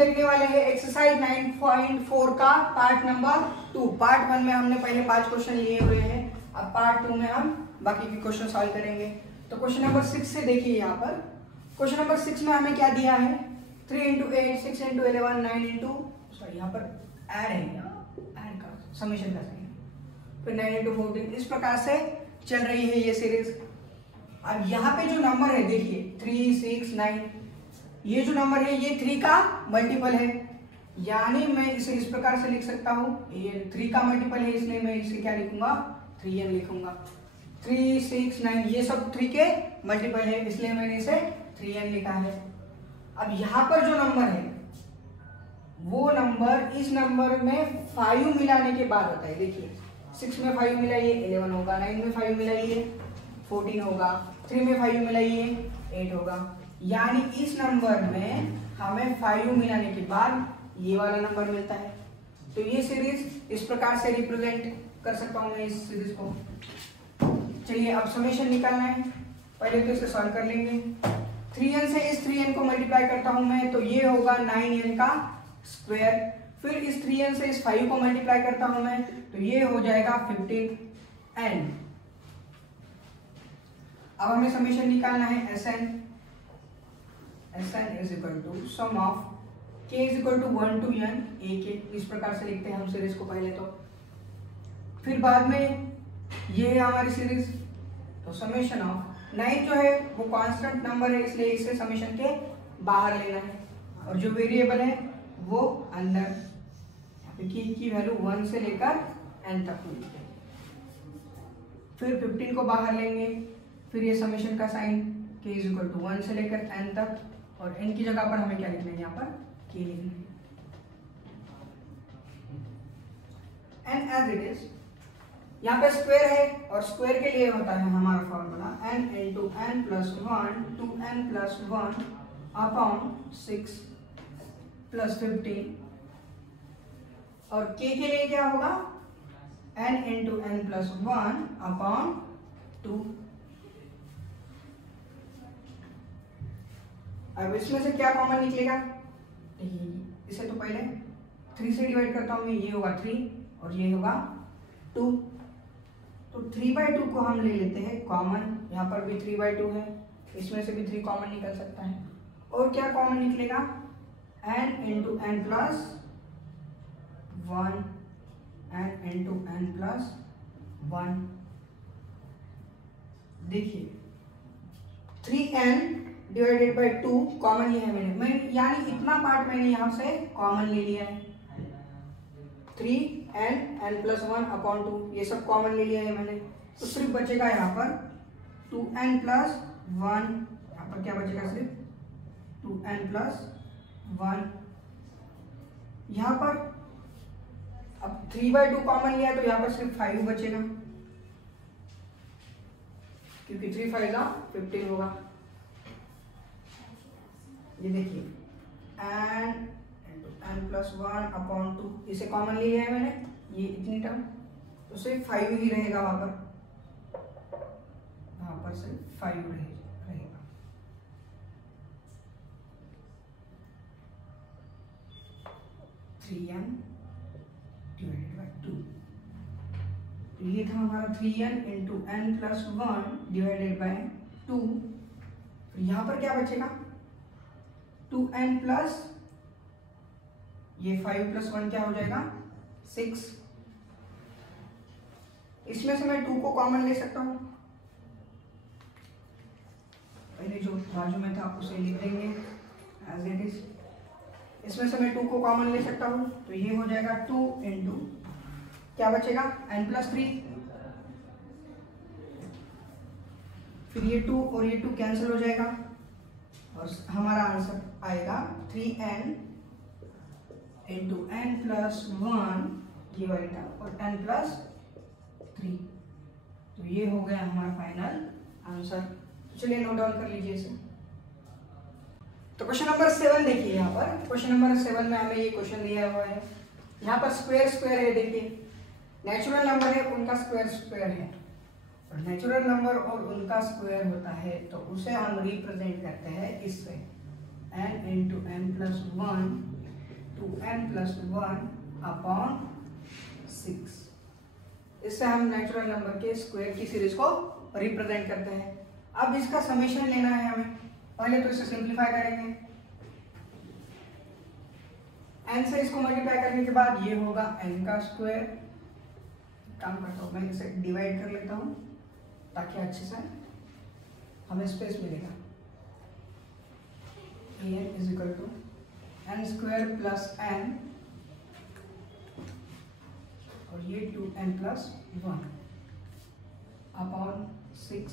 देखने वाले हैं एक्सरसाइज 9.4 का पार्ट नंबर 2। पार्ट 1 में हमने पहले 5 क्वेश्चन लिए हुए हैं, अब पार्ट 2 में हम बाकी के क्वेश्चन सॉल्व करेंगे। तो क्वेश्चन नंबर 6 से देखिए, यहाँ पर क्वेश्चन नंबर 6 में हमें क्या दिया है, 3 × 8, 6 × 11, 9 × यहाँ पर ऐड है, ऐड का समेशन का साइन, फिर 9 × 14, इस प्रकार से चल रही है ये सीरीज। अब यहाँ पे जो नंबर है देखिए 3, 6, 9, ये जो नंबर है ये 3 का मल्टीपल है, यानी मैं इसे इस प्रकार से लिख सकता हूँ, ये 3 का मल्टीपल है इसलिए मैं इसे क्या लिखूंगा, 3n लिखूंगा। 3, 6, 9 ये सब 3 के मल्टीपल है इसलिए मैंने इसे 3n लिखा है। अब यहाँ पर जो नंबर है वो नंबर इस नंबर में 5 मिलाने के बाद होता है। देखिए 6 में 5 मिलाइए 11 होगा, 9 में 5 मिलाइए 14 होगा, 3 में 5 मिलाइए 8 होगा, यानी इस नंबर में हमें 5 मिलाने के बाद ये वाला नंबर मिलता है। तो ये सीरीज इस प्रकार से रिप्रेजेंट कर सकता हूं मैं इस सीरीज को। चलिए अब समेशन निकालना है, पहले तो इसे सॉल्व कर लेंगे। 3n से इस 3n को मल्टीप्लाई करता हूं मैं, तो ये होगा 9n का स्क्वायर, फिर इस 3n से इस 5 को मल्टीप्लाई करता हूं मैं, तो ये हो जाएगा 15n। अब हमें समेशन निकालना है Sn is equal to sum of k is equal to 1 to n ak, इस प्रकार से लिखते हैं हम सीरीज को पहले तो, फिर बाद में ये है हमारी सीरीज। तो समेशन ऑफ 9 जो है वो कांस्टेंट नंबर है इसलिए इसे समेशन के बाहर लेना है, और जो वेरिएबल है वो अंदर, k की वैल्यू 1 से लेकर n तक होगी। फिर 15 को बाहर लेंगे, फिर ये समेशन का sign k is equal to 1 से लेकर n तक, और n की जगह पर हमें क्या लिखना है, यहाँ पर k लिखना है। एंड एज इट इज यहाँ पे स्क्वायर है, और स्क्वायर के लिए होता है हमारा formula n × n + 1 2n + 1 upon 6 + 15, और k के लिए क्या होगा, n × n + 1 अपॉन 2। अब इसमें से क्या कॉमन निकलेगा, इसे तो पहले 3 से डिवाइड करता हूं मैं, ये होगा 3 और ये होगा 2, तो 3/2 को हम ले लेते हैं कॉमन, यहाँ पर भी 3/2 है, इसमें से भी 3 कॉमन निकल सकता है, और क्या कॉमन निकलेगा, n × n + 1, n × n + 1। देखिए 3n डिवाइडेड बाई 2 कॉमन लिया है मैंने, यानी इतना पार्ट मैंने यहाँ से कॉमन ले लिया है, 3n n + 1 अपॉन 2 ये सब कॉमन ले लिया है मैंने, तो सिर्फ बचेगा यहाँ पर 2n + 1, यहाँ पर क्या बचेगा, सिर्फ 2n + 1। यहाँ पर अब 3/2 कॉमन लिया है तो यहाँ पर सिर्फ 5 बचेगा, क्योंकि 3 × 5 = 15 होगा। ये देखिए n × n + 1 अपॉन 2 इसे कॉमन लिया है मैंने, ये इतनी टर्म, तो सिर्फ 5 ही रहेगा, वहां पर सिर्फ 5 रहेगा। तो ये था हमारा 3n × n + 1 डिवाइडेड बाय 2। तो यहाँ पर क्या बचेगा, 2n प्लस ये 5 + 1 क्या हो जाएगा, 6। इसमें से मैं 2 को कॉमन ले सकता हूँ, पहले जो बाजू में था उसे लिख देंगे एज इट इज। इसमें से मैं 2 को कॉमन ले सकता हूँ, तो ये हो जाएगा 2 × क्या बचेगा, n + 3, फिर ये 2 और ये 2 कैंसिल हो जाएगा, और हमारा आंसर आएगा 3n × n + 1 ये वाली टर्म, और n + 3। तो ये हो गया हमारा फाइनल आंसर। चलिए नोट डाउन कर लीजिए इसे। तो क्वेश्चन नंबर 7 देखिए, यहाँ पर क्वेश्चन नंबर 7 में हमें ये क्वेश्चन दिया हुआ है, यहाँ पर स्क्वायर है, देखिए नेचुरल नंबर है उनका स्क्वायर है, और नेचुरल नंबर और उनका स्क्वायर होता है तो उसे हम रिप्रेजेंट करते हैं इससे, n × n + 1 2n+1/6। इससे हम नेचुरल नंबर के स्क्वायर की सीरीज को रिप्रेजेंट करते हैं। अब इसका समेशन लेना है हमें। पहले तो इसे सिंप्लीफाई करेंगे, n से इसको मल्टीप्लाई करने के बाद ये होगा n का स्क्वायर। काम करता हूँ, मैं इसे डिवाइड कर लेता हूँ ताकि अच्छे से हमें स्पेस मिलेगा। an is equal to n square plus n और ये 2n+1/6।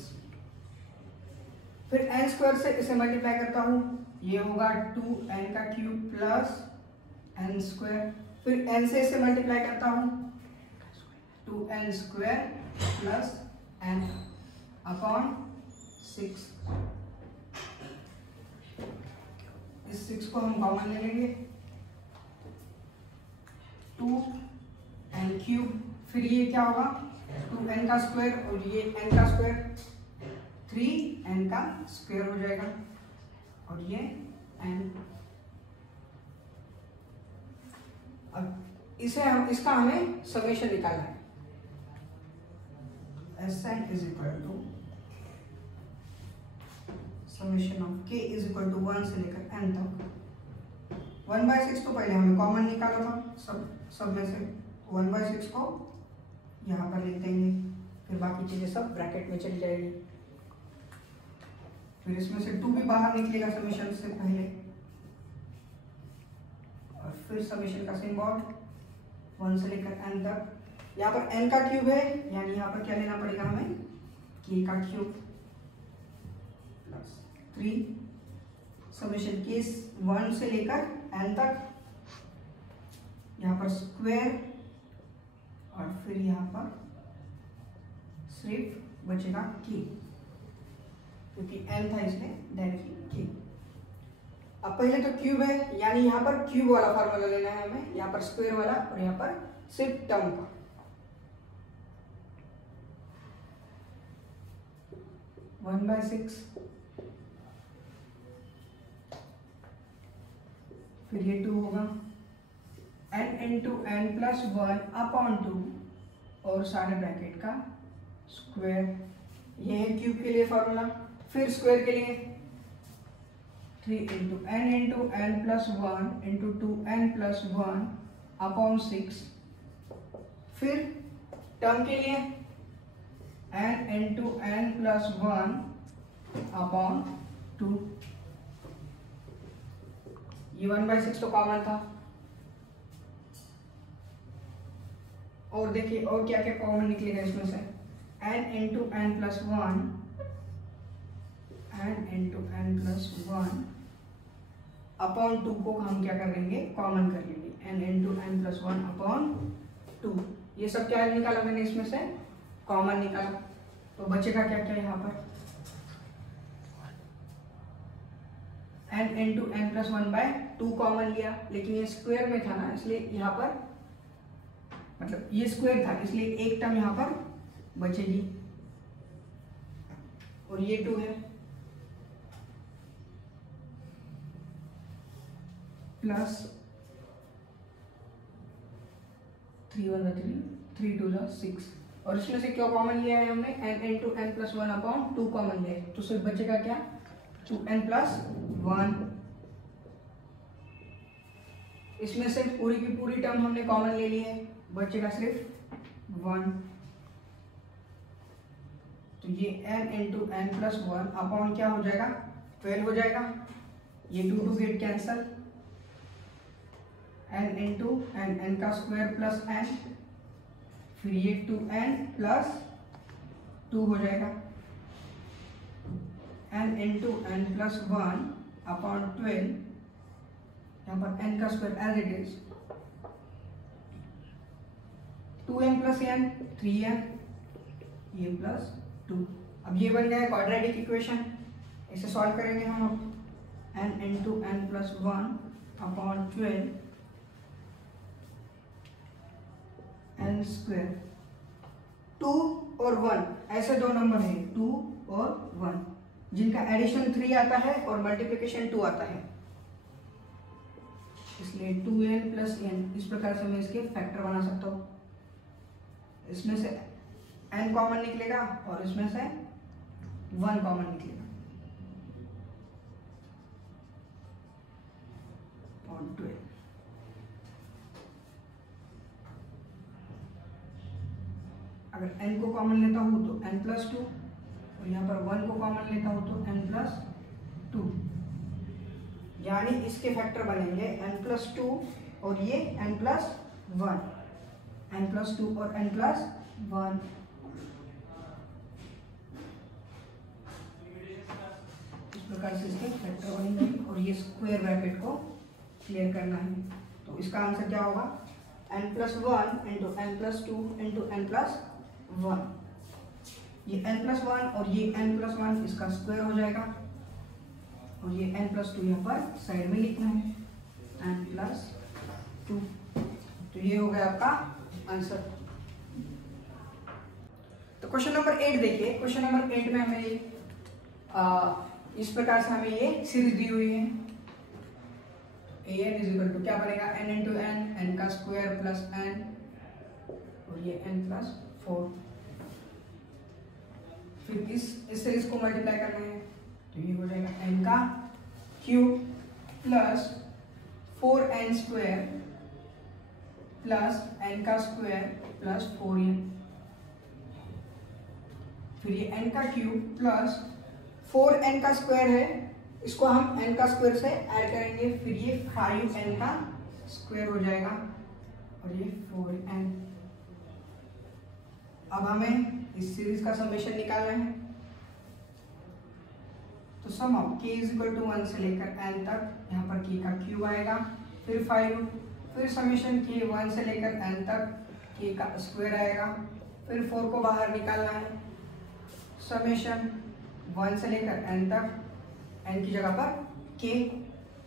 फिर n स्क्वायर से इसे मल्टीप्लाई करता हूँ, ये होगा 2n का क्यूब प्लस n स्क्वायर। फिर n से इसे मल्टीप्लाई करता हूँ, 2n स्क्वायर प्लस n/6। इस 6 को हम कॉमन ले लेंगे, 2n क्यूब। फिर ये क्या होगा, 2n का स्क्वायर और ये n का स्क्वायर, 3n का स्क्वायर हो जाएगा और ये n। अब इसका हमें समेशन निकालना है। Sn is equal to summation of k is equal to 1 से लेकर n तक। 1/6 तो पहले हमें कॉमन निकाला था, सब में से 1/6 को यहाँ पर लिख देंगे, फिर बाकी चीजें सब ब्रैकेट में चली जाएगी। फिर इसमें से 2 भी बाहर निकलेगा समेशन से पहले, और फिर समेशन का सिंबल 1 से लेकर n तक। यहाँ पर n का क्यूब है, यानी यहाँ पर क्या लेना पड़ेगा हमें, k का क्यूब प्लस 3 समेशन k 1 से लेकर n तक, यहाँ पर स्क्वायर और फिर यहाँ पर सिर्फ बचेगा k, क्योंकि n था इसमें डायरेक्टली k। अब पहले तो क्यूब है, यानी यहाँ पर क्यूब वाला फॉर्मूला लेना है हमें, यहाँ पर स्क्वायर वाला और यहाँ पर सिर्फ टर्म का। वन बाय 6, फिर ये 2 होगा n इंटू n+1/2 और सारे ब्रैकेट का स्क्वायर। ये है क्यूब के लिए फॉर्मूला। फिर स्क्वायर के लिए 3 इंटू n+1 इंटू 2n+1/6। फिर टर्म के लिए n इंटू n+1/2। ये 1/6 तो कॉमन था। और देखिए और क्या क्या कॉमन निकलेगा इसमें से, n इंटू n+1/2 को हम क्या कर लेंगे, कॉमन कर लेंगे, n इंटू n+1/2। ये सब क्या निकाला मैंने, इसमें से कॉमन निकाला। तो बचेगा क्या क्या यहाँ पर, n इंटू n+1/2 कॉमन लिया, लेकिन ये स्क्वायर में था ना, इसलिए यहाँ पर मतलब ये स्क्वायर था, इसलिए एक टर्म यहाँ पर बचेगी और ये 2 है, प्लस 3 1 3 3 2 6। और इसमें से क्या कॉमन लिया है हमने, n इंटू n+1/2 कॉमन लिया है, तो सिर्फ बचेगा क्या, 2n+1। इसमें से पूरी की पूरी टर्म हमने कॉमन ले ली है, बचेगा सिर्फ 1। तो ये n इंटू n+1 क्या हो जाएगा, 12 हो जाएगा। ये 2 get cancel, n into n का स्क्वायर प्लस n, फिर ये 2n+2 हो जाएगा, n इंटू n+1/12। यहाँ पर n का square as it is, 2n + n 3n, ये +2। अब ये बन गया क्वाड्रेटिक इक्वेशन। इसे सॉल्व करेंगे हम अब, n into n+1/12 n square. 2 और 1 ऐसे दो नंबर हैं, 2 और 1, जिनका एडिशन 3 आता है और मल्टीप्लिकेशन 2 आता है। इसलिए 2n प्लस n, इस प्रकार से मैं इसके फैक्टर बना सकता हूँ। इसमें से n कॉमन निकलेगा और इसमें से 1 कॉमन निकलेगा और 12। अगर n को कॉमन लेता हूँ तो n प्लस 2, और यहाँ पर 1 को कॉमन लेता हूँ तो n प्लस 2, यानी इसके फैक्टर बनेंगे n प्लस 2 और ये n प्लस 1, n प्लस 2 और n प्लस 1। इस प्रकार से इसके फैक्टर बनेंगे और ये स्क्वायर ब्रैकेट को क्लियर करना है। तो इसका आंसर क्या होगा, n plus 1 into n plus 2 into n plus 1। ये n प्लस 1 और ये n प्लस 1 इसका स्क्वायर हो जाएगा, और ये n प्लस 2 यहाँ पर साइड में लिखना है, n प्लस 2। तो ये हो गया आपका आंसर। तो क्वेश्चन नंबर 8 देखिए। क्वेश्चन नंबर 8 में हमें इस प्रकार से हमें ये सीरीज दी हुई है। an इज इक्वल टू क्या बनेगा, n इंटू n, n का स्क्वायर प्लस n, और ये n प्लस 4। फिर इस सीरीज को मल्टीप्लाई करना है, तो ये हो जाएगा n का cube plus 4n square plus n का स्क्वायर प्लस 4n। फिर ये n का क्यूब प्लस 4n का स्क्वायर है, इसको हम n का स्क्वायर से ऐड करेंगे, फिर ये 5n का स्क्वायर हो जाएगा और ये 4n। अब हमें इस सीरीज का समेशन निकालना है। तो sum of k is equal to 1 से लेकर n तक, यहाँ पर k का क्यूब आएगा, फिर 5, फिर समेशन k 1 से लेकर n तक k का स्क्वायर आएगा, फिर 4 को बाहर निकालना है, समेशन 1 से लेकर n तक, n की जगह पर k।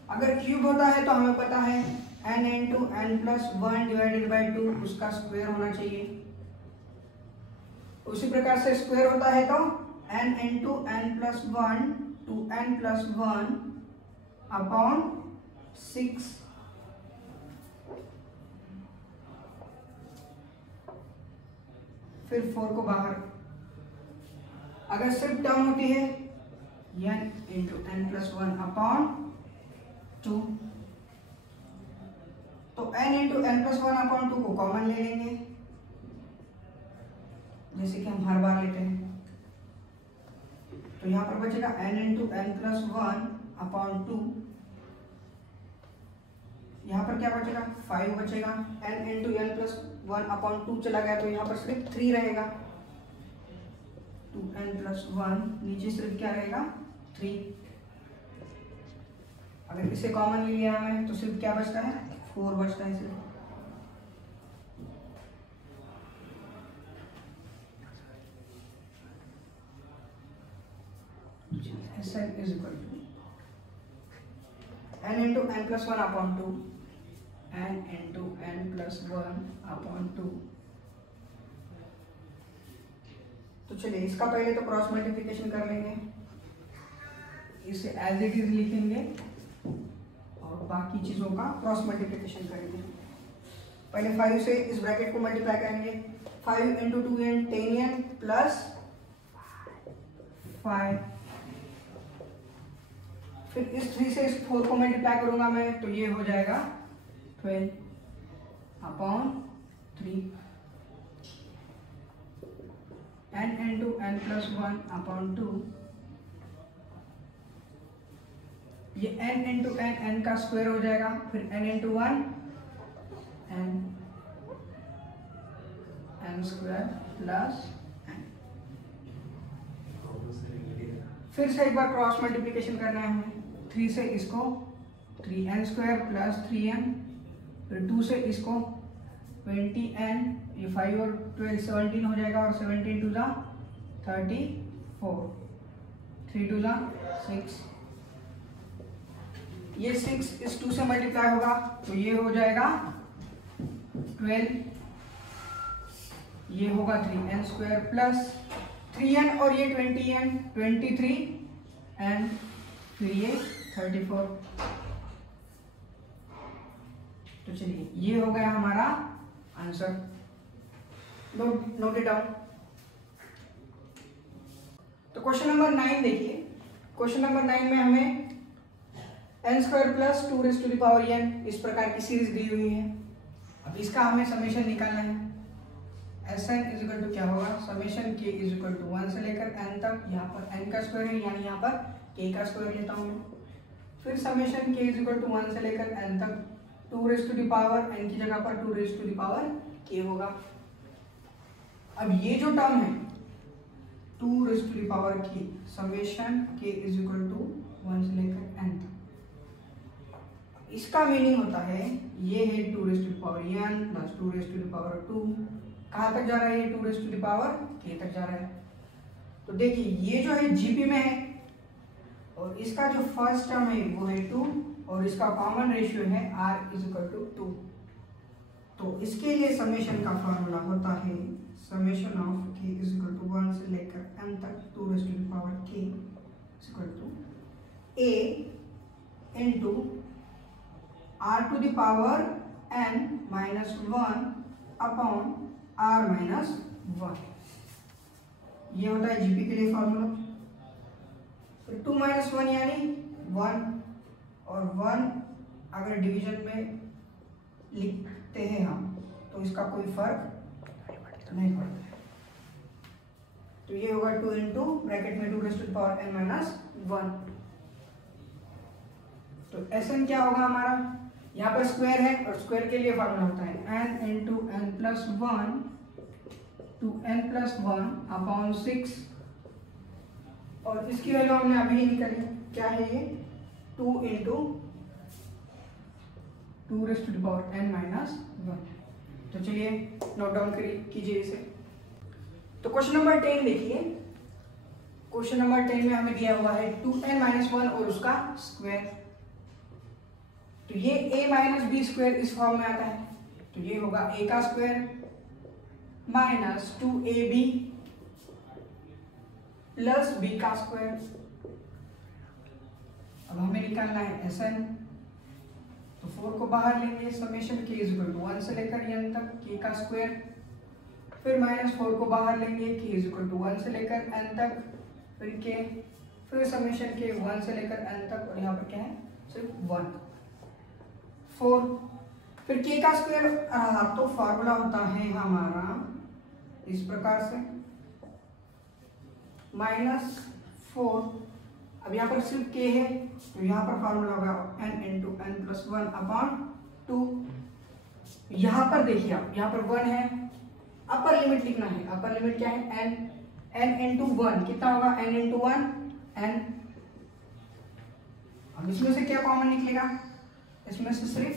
अगर क्यूब होता है तो हमें पता है n into n plus 1 divided by 2 उसका स्क्वायर होना चाहिए। उसी प्रकार से स्क्वायर होता है तो n into n plus 1 two n plus 1 upon 6। फिर 4 को बाहर। अगर सिर्फ टर्म होती है n into n plus 1 upon 2, तो n into n plus 1 upon 2 को कॉमन ले लेंगे, जैसे कि हम हर बार लेते हैं। तो यहाँ पर बचेगा n into n plus 1 upon 2, यहाँ पर क्या बचेगा 5 बचेगा, n into n plus 1 upon 2 चला गया तो यहाँ पर सिर्फ 3 रहेगा, 2n प्लस 1, नीचे सिर्फ क्या रहेगा 3। अगर इसे कॉमन ले लिया हमें तो सिर्फ क्या बचता है 4 बचता है सिर्फ। Sn is equal to n into n plus 1 upon 2, n into n plus 1 upon 2। तो चलिए इसका पहले तो क्रॉस मल्टीप्लिकेशन कर लेंगे, इसे एज इट इज लिखेंगे और बाकी चीजों का क्रॉस मल्टीप्लिकेशन करेंगे। पहले 5 से इस ब्रैकेट को मल्टीप्लाई करेंगे, 5 इंटू 2n 10n प्लस 5। फिर इस 3 से इस 4 को मल्टीप्लाई करूंगा मैं, तो ये हो जाएगा 12 upon 3, n into n plus 1 upon 2। ये n इंटू n का स्क्वायर हो जाएगा, फिर n into 1 n square plus n। फिर से एक बार क्रॉस मल्टीप्लिकेशन करना है हमें, 3 से इसको 3n स्क्वायर प्लस 3n, फिर 2 से इसको 20n, ये 5 और 12 17 हो जाएगा, और 17 टू ज़ा 34, 3 टू ज़ा 6। ये 6 इस 2 से मल्टीप्लाई होगा तो ये हो जाएगा 12, ये होगा 3n स्क्वायर प्लस 3n और ये 20n 23 एंड फिर ये 34। तो चलिए ये हो गया हमारा आंसर, नोट इट डाउन। तो क्वेश्चन नंबर 9 देखिए। क्वेश्चन नंबर 9 में हमें n² plus 2 raise to the power n इस प्रकार की सीरीज दी हुई है। अब इसका हमें समेशन निकालना है। Sn इज इक्वल टू क्या होगा, summation k is equal to 1 से लेकर n तक, यहाँ पर n का स्क्वायर है यानी यहाँ पर k का स्क्वायर लेता हूँ मैं। फिर summation k is equal to 1 से लेकर n तक 2 raise to the power n की जगह पर 2 raise to the power k होगा। अब ये जो टर्म है 2 raise to the power k, summation k is equal to 1 से लेकर n तक, इसका मीनिंग होता है ये है 2 raise to the power n plus 2 raise to the power 2, कहाँ तक जा रहा है ये 2 raise to the power k तक जा रहा है। तो देखिए ये जो है जीपी में है और इसका जो फर्स्ट टर्म है वो है 2 और इसका कॉमन रेशियो है r इज इक्वल टू 2। तो इसके लिए समेशन का फॉर्मूला होता है summation of k is equal to 1 से लेकर n तक 2 raise to the power k is equal to a into r to the power n minus 1 upon r minus 1। ये होता है जीपी के लिए फॉर्मूला। फिर 2 माइनस 1 यानी 1 और 1 अगर डिवीजन में लिखते हैं हम तो इसका कोई फर्क नहीं पड़ता है। तो ये होगा 2 इंटू ब्रैकेट में 2 raise to the power n minus 1। तो Sn क्या होगा हमारा, यहाँ पर स्क्वायर है और स्क्वायर के लिए फॉर्मूला होता है n into n plus 1 two n plus 1 upon 6 और इसकी वैल्यू हमने अभी ही निकाली, क्या है ये 2 into 2 raise to the power n minus 1। तो चलिए नोट डाउन कीजिए इसे। तो क्वेश्चन नंबर 10 देखिए। क्वेश्चन नंबर 10 में हमें दिया हुआ है 2n माइनस 1 और उसका स्क्वायर। तो ये a माइनस बी स्क्वायर इस फॉर्म में आता है, तो ये होगा a का square minus 2ab plus b का स्क्वायर। अब हमें निकालना है Sn, तो 4 को बाहर लेंगे, summation k is equal to 1 से लेकर n तक k का स्क्वायर, फिर माइनस 4 को बाहर लेंगे, k इज इक्वल टू 1 से लेकर n तक, फिर k, फिर समेशन k 1 से लेकर n तक और यहाँ पर क्या है सिर्फ 1 4, फिर k का स्क्वायर रहा तो फार्मूला होता है हमारा इस प्रकार से -4। अब यहाँ पर सिर्फ k है तो यहाँ पर फार्मूला होगा n into n plus 1 upon 2। यहाँ पर देखिए आप, यहाँ पर 1 है, अपर लिमिट लिखना है। अपर लिमिट क्या है n इंटू 1 कितना होगा n इंटू 1 n। अब इसमें से क्या कॉमन निकलेगा, इसमें से सिर्फ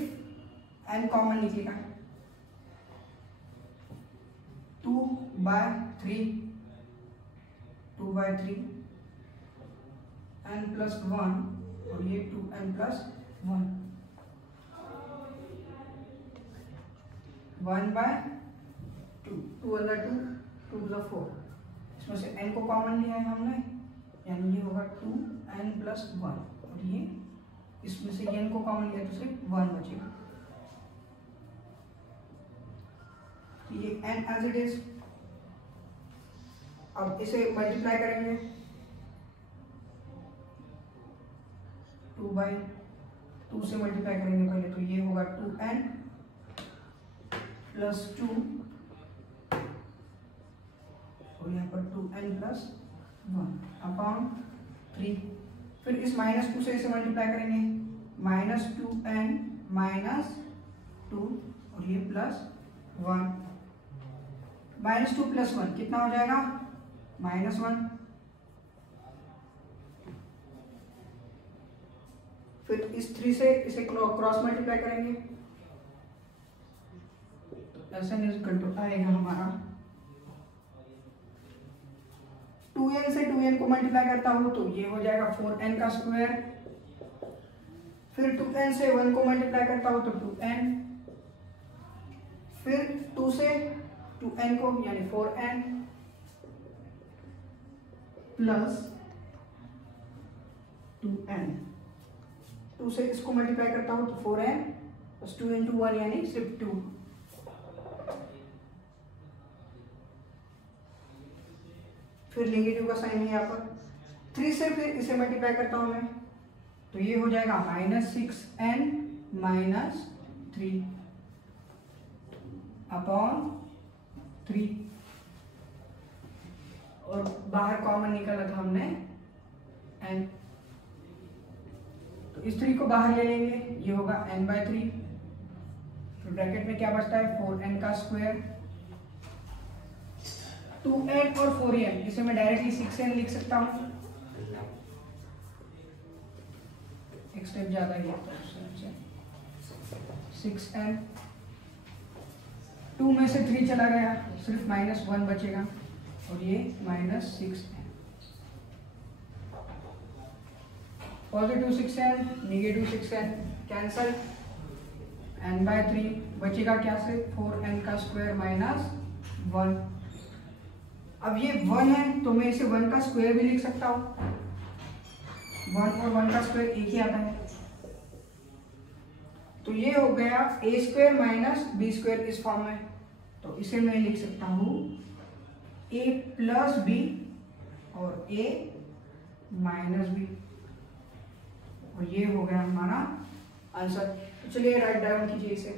n कॉमन निकलेगा, 2/3 n प्लस 1 और ये 2n प्लस 1 1/2 2 अंदर 2 2 4, इसमें से n को कॉमन लिया है हमने यानी ये होगा 2n प्लस 1 और ये इसमें से n को कॉमन लिया तो सिर्फ 1 बचेगा। तो ये n एज इट इज। अब इसे मल्टीप्लाई करेंगे 2/2 से मल्टीप्लाई करेंगे पहले, तो ये होगा 2n प्लस 2 और यहाँ पर 2n प्लस 1 अपॉन 3, फिर इस -2 से इसे मल्टीप्लाई करेंगे -2n माइनस 2 और ये प्लस 1, -2 प्लस 1 कितना हो जाएगा -1, फिर इस 3 से इसे क्रॉस मल्टीप्लाई करेंगे तो Sn इज इक्वल टू आएगा हमारा 2n से 2n को मल्टीप्लाई करता हूं तो ये हो जाएगा 4n का स्क्वायर, फिर 2n से 1 को मल्टीप्लाई करता हूं तो 2n, फिर 2 से 2n को यानी 4n प्लस 2n, 2 से इसको मल्टीप्लाई करता हूं तो 4n बस 2 into 1 यानी सिर्फ 2। फिर नेगेटिव का साइन है यहाँ पर, 3 से फिर इसे मल्टीप्लाई करता हूँ मैं, तो ये हो जाएगा -6n - 3 अपॉन 3, और बाहर कॉमन निकाला था हमने n, तो इस 3 को बाहर ले लेंगे, ये होगा n/3। तो ब्रैकेट में क्या बचता है 4n का स्क्वायर, 2n और 4n, इसे मैं डायरेक्टली 6n लिख सकता हूँ, एक स्टेप ज्यादा ही है 6n, 2 में से 3 चला गया, सिर्फ -1 बचेगा, और ये -6n, positive 6n negative 6n cancel, n/3 बचेगा क्या से 4n का स्क्वायर -1। अब ये 1 है तो मैं इसे 1 का स्क्वायर भी लिख सकता हूँ, 1 और 1 का स्क्वायर एक ही आता है, तो ये हो गया a² - b² इस फॉर्म में, तो इसे मैं लिख सकता हूँ a + b और a - b, और ये हो गया हमारा आंसर। तो चलिए राइट डाउन कीजिए इसे।